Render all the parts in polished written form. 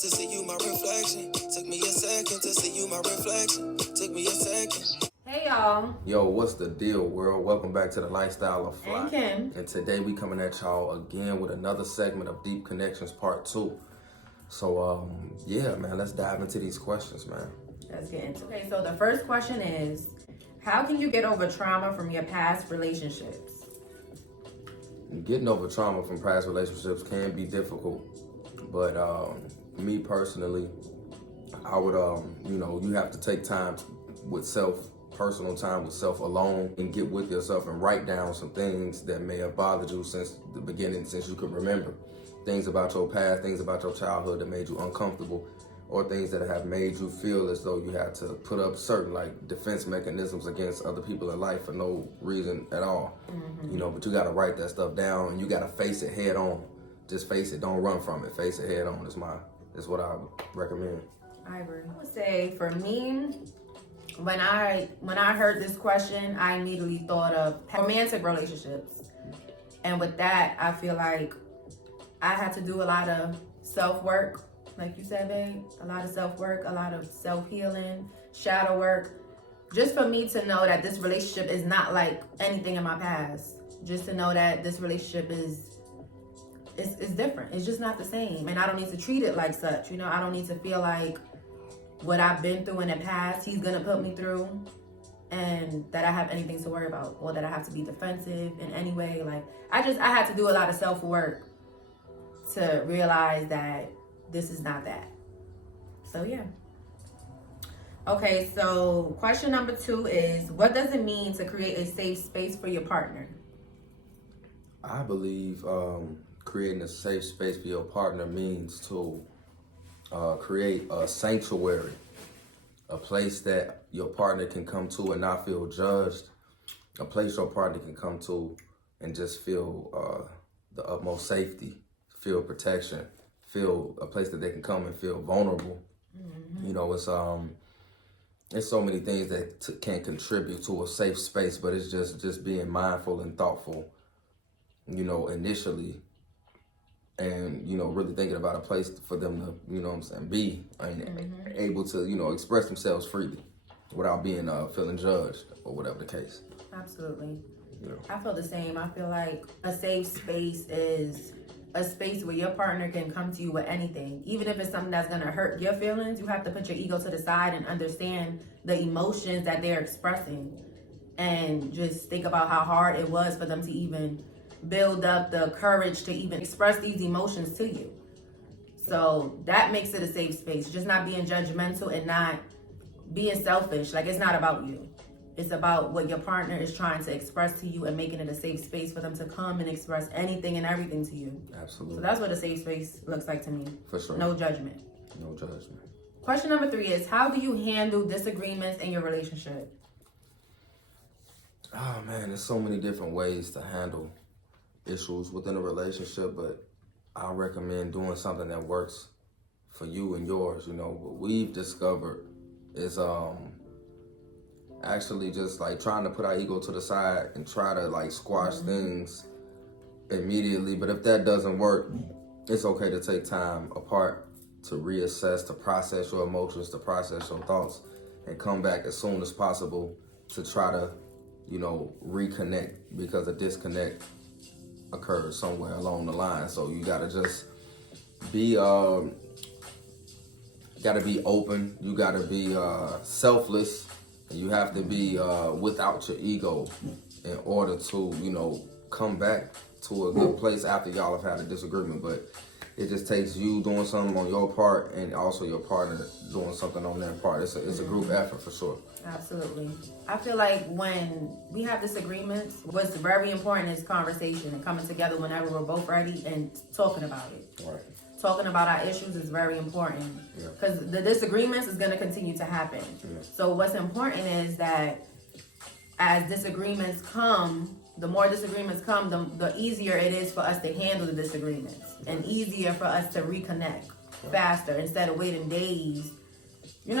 to see you my reflection. Took me a second to see you my reflection. Took me a second. Hey y'all. Yo, what's the deal, world? Welcome back to the Lifestyle of Fly. And Kim. And today we coming at y'all again with another segment of Deep Connections Part 2. So, yeah, man, let's dive into these questions, man. Let's get into it. Okay, so the first question is, how can you get over trauma from your past relationships? Getting over trauma from past relationships can be difficult, but me personally, I would, you have to take time with personal time with self alone and get with yourself and write down some things that may have bothered you since the beginning, since you can remember. Things about your past, things about your childhood that made you uncomfortable, or things that have made you feel as though you had to put up certain like defense mechanisms against other people in life for no reason at all. Mm-hmm. But you gotta write that stuff down and you gotta face it head on. Just face it, don't run from it. Face it head on is what I would recommend. I agree. I would say for me, when I heard this question, I immediately thought of romantic relationships. And with that, I feel like I had to do a lot of self-work, like you said, babe. A lot of self-work, a lot of self-healing, shadow work. Just for me to know that this relationship is not like anything in my past. Just to know that this relationship is different. It's just not the same. And I don't need to treat it like such. I don't need to feel like what I've been through in the past, he's gonna put me through, and that I have anything to worry about, or that I have to be defensive in any way. Like, I had to do a lot of self-work to realize that this is not that. So yeah. Okay, so question number 2 is, what does it mean to create a safe space for your partner? I believe creating a safe space for your partner means to create a sanctuary, a place that your partner can come to and not feel judged, a place your partner can come to and just feel the utmost safety, feel protection, feel a place that they can come and feel vulnerable. Mm-hmm. It's so many things that can contribute to a safe space, but it's just being mindful and thoughtful, initially. And, really thinking about a place for them to, be able to, express themselves freely without being feeling judged or whatever the case. Absolutely. Yeah. I feel the same. I feel like a safe space is a space where your partner can come to you with anything. Even if it's something that's going to hurt your feelings, you have to put your ego to the side and understand the emotions that they're expressing. And just think about how hard it was for them to even build up the courage to even express these emotions to you. So that makes it a safe space. Just not being judgmental and not being selfish. Like, it's not about you. It's about what your partner is trying to express to you and making it a safe space for them to come and express anything and everything to you. Absolutely. So that's what a safe space looks like to me. For sure. No judgment. No judgment. Question number 3 is, how do you handle disagreements in your relationship? Oh man, there's so many different ways to handle issues within a relationship, but I recommend doing something that works for you and yours. What we've discovered is actually just like trying to put our ego to the side and try to like squash things immediately. But if that doesn't work, it's okay to take time apart to reassess, to process your emotions, to process your thoughts, and come back as soon as possible to try to reconnect, because a disconnect occurs somewhere along the line. So you gotta just be open, you gotta be selfless, and you have to be without your ego in order to come back to a good place after y'all have had a disagreement. But it just takes you doing something on your part and also your partner doing something on their part. It's a group effort for sure. Absolutely. I feel like when we have disagreements, what's very important is conversation and coming together whenever we're both ready and talking about it. Right. Talking about our issues is very important, because the disagreements is going to continue to happen. Yeah. So what's important is that as disagreements come, the more disagreements come, the easier it is for us to handle the disagreements, and easier for us to reconnect faster instead of waiting days to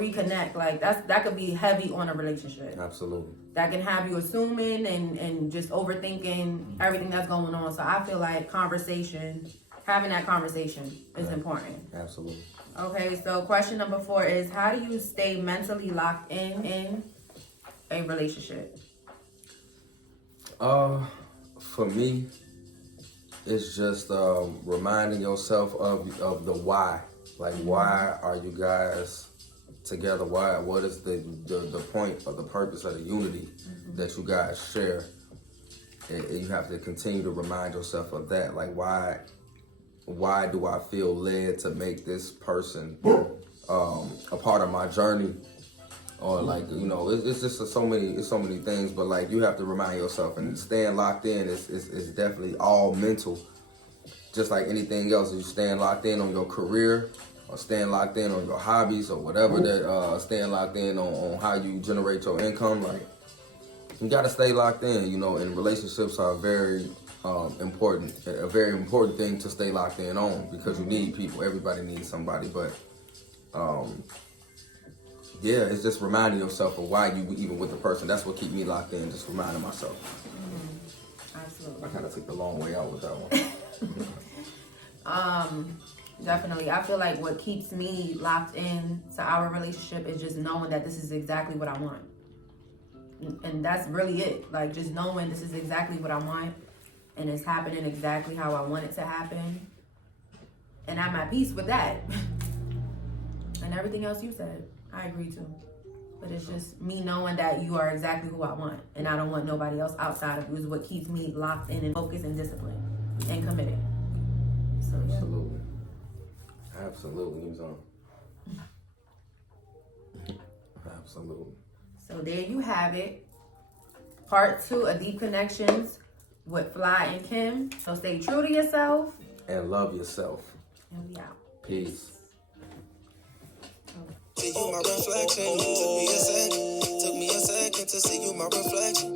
reconnect. Like that could be heavy on a relationship. Absolutely. That can have you assuming and just overthinking everything that's going on. So I feel like conversation having that conversation is important. Absolutely. Okay, so question number 4 is, how do you stay mentally locked in a relationship? For me, it's just reminding yourself of the why. Like, why are you guys together? Why? What is the point or the purpose of the unity that you guys share? And you have to continue to remind yourself of that. Like, why do I feel led to make this person a part of my journey? Or like, you know, it's just so many things. But like, you have to remind yourself, and staying locked in is definitely all mental. Just like anything else, you staying locked in on your career, or staying locked in on your hobbies, or whatever that, staying locked in on how you generate your income. Like, you gotta stay locked in, you know. And relationships are very important, a very important thing to stay locked in on, because you need people. Everybody needs somebody, but yeah, it's just reminding yourself of why you even with the person. That's what keep me locked in. Just reminding myself. Absolutely. I kind of took the long way out with that one. Definitely. I feel like what keeps me locked in to our relationship is just knowing that this is exactly what I want. And that's really it. Like, just knowing this is exactly what I want, and it's happening exactly how I want it to happen. And I'm at peace with that. And everything else you said, I agree to. But it's just me knowing that you are exactly who I want, and I don't want nobody else outside of you, is what keeps me locked in and focused and disciplined and committed. So yeah. Absolutely. Absolutely. So there you have it. Part 2 of Deep Connections with Fly and Kim. So stay true to yourself. And love yourself. And we out. Peace. See you my reflection. Took me a second to see you my reflection.